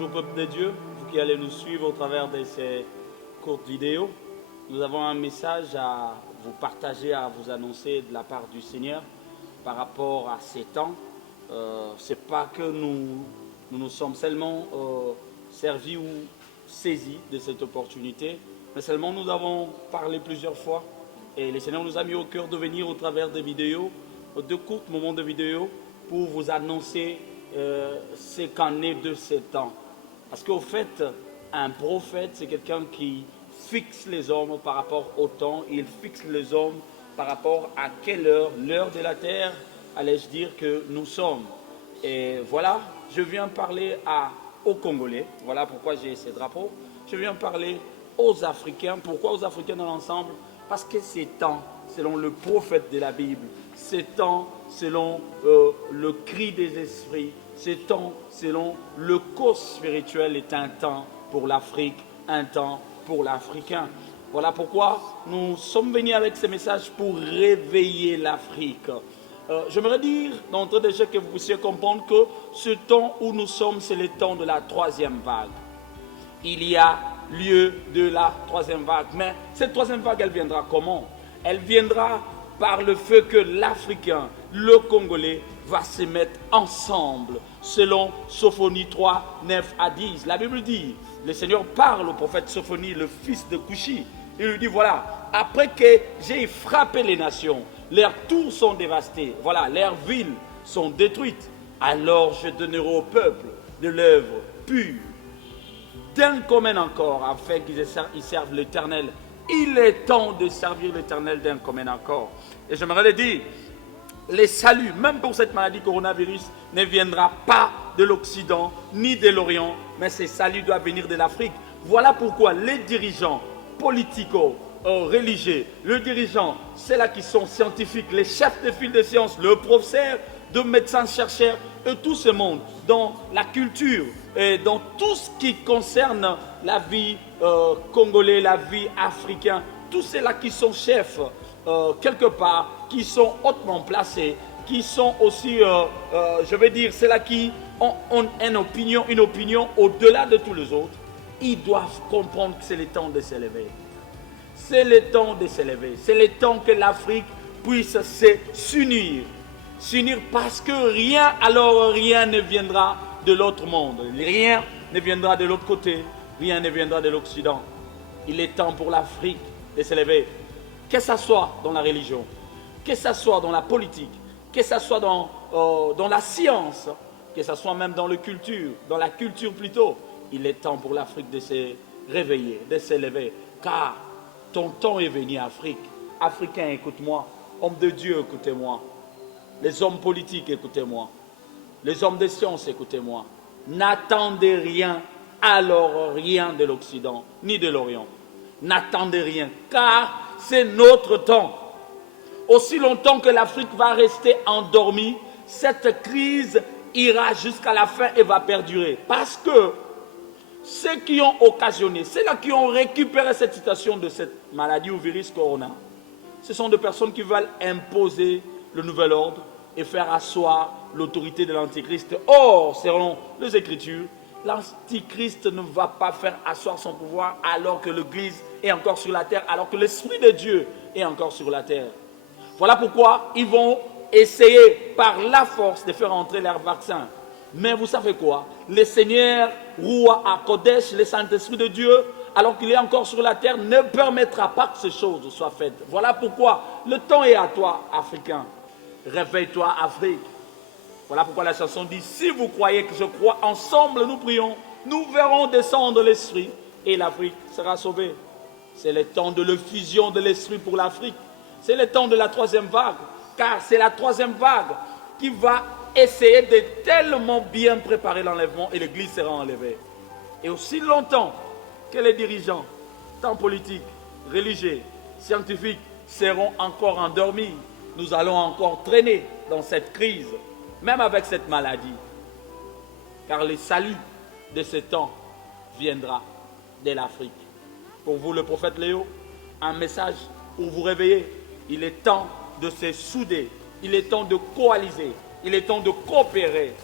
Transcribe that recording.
Bonjour peuple de Dieu, vous qui allez nous suivre au travers de ces courtes vidéos. Nous avons un message à vous partager, à vous annoncer de la part du Seigneur par rapport à ces temps. Ce n'est pas que nous sommes seulement servis ou saisis de cette opportunité, mais seulement nous avons parlé plusieurs fois et le Seigneur nous a mis au cœur de venir au travers des vidéos, de courts moments de vidéos pour vous annoncer ce qu'en est de ces temps. Parce qu'au fait, un prophète, c'est quelqu'un qui fixe les hommes par rapport au temps. Il fixe les hommes par rapport à quelle heure, l'heure de la terre, allais-je dire, que nous sommes. Et voilà, je viens parler aux Congolais. Voilà pourquoi j'ai ces drapeaux. Je viens parler aux Africains. Pourquoi aux Africains dans l'ensemble? Parce que ces temps, selon le prophète de la Bible, ces temps, selon le cri des esprits, ces temps, selon le cause spirituel, est un temps pour l'Afrique, un temps pour l'Africain. Voilà pourquoi nous sommes venus avec ce message pour réveiller l'Afrique. J'aimerais dire, d'entrée de jeu, que vous puissiez comprendre que ce temps où nous sommes, c'est le temps de la troisième vague. Il y a lieu de la troisième vague. Mais cette troisième vague, elle viendra comment? Elle viendra par le fait que l'Africain, le Congolais, va se mettre ensemble, selon Sophonie 3, 9 à 10. La Bible dit, le Seigneur parle au prophète Sophonie, le fils de Couchi. Il lui dit, voilà, après que j'ai frappé les nations, leurs tours sont dévastées, voilà, leurs villes sont détruites, alors je donnerai au peuple de l'œuvre pure, d'un commun encore, afin qu'ils servent l'Éternel. Il est temps de servir l'Éternel d'un commun accord. Et j'aimerais le dire, les saluts, même pour cette maladie coronavirus, ne viendra pas de l'Occident ni de l'Orient, mais ces saluts doivent venir de l'Afrique. Voilà pourquoi les dirigeants politico-religieux, les dirigeants, ceux-là qui sont scientifiques, les chefs de file de sciences, le professeur, de médecins-chercheurs, et tout ce monde, dans la culture, et dans tout ce qui concerne la vie congolaise, la vie africaine, tous ceux-là qui sont chefs, quelque part, qui sont hautement placés, qui sont aussi, je veux dire, ceux-là qui ont une opinion au-delà de tous les autres, ils doivent comprendre que c'est le temps de s'élever. C'est le temps de s'élever. C'est le temps que l'Afrique puisse s'unir. S'unir parce que rien ne viendra de l'autre monde. Rien ne viendra de l'autre côté. Rien ne viendra de l'Occident. Il est temps pour l'Afrique de s'élever. Que ce soit dans la religion, que ce soit dans la politique, que ce soit dans la science, que ce soit même dans la culture plutôt, il est temps pour l'Afrique de se réveiller, de s'élever. Car ton temps est venu, Afrique. Africains, écoute-moi. Hommes de Dieu, écoutez-moi. Les hommes politiques, écoutez-moi. Les hommes de science, écoutez-moi. N'attendez rien, alors rien de l'Occident, ni de l'Orient. N'attendez rien, car c'est notre temps. Aussi longtemps que l'Afrique va rester endormie, cette crise ira jusqu'à la fin et va perdurer. Parce que ceux qui ont occasionné, ceux-là qui ont récupéré cette situation de cette maladie ou virus corona, ce sont des personnes qui veulent imposer le nouvel ordre et faire asseoir l'autorité de l'Antichrist. Or, selon les Écritures, l'Antichrist ne va pas faire asseoir son pouvoir alors que l'Église est encore sur la terre, alors que l'Esprit de Dieu est encore sur la terre. Voilà pourquoi ils vont essayer par la force de faire entrer leur vaccin. Mais vous savez quoi? Le Seigneur, Roi à Kodesh, le Saint-Esprit de Dieu, alors qu'il est encore sur la terre, ne permettra pas que ces choses soient faites. Voilà pourquoi le temps est à toi, Africain. Réveille-toi, Afrique. Voilà pourquoi la chanson dit, si vous croyez que je crois, ensemble nous prions, nous verrons descendre l'Esprit et l'Afrique sera sauvée. C'est le temps de l'effusion de l'Esprit pour l'Afrique. C'est le temps de la troisième vague, car c'est la troisième vague qui va essayer de tellement bien préparer l'enlèvement et l'Église sera enlevée. Et aussi longtemps que les dirigeants, tant politiques, religieux, scientifiques, seront encore endormis, nous allons encore traîner dans cette crise, même avec cette maladie. Car le salut de ce temps viendra de l'Afrique. Pour vous, le prophète Léo, un message pour vous réveiller. Il est temps de se souder, il est temps de coaliser, il est temps de coopérer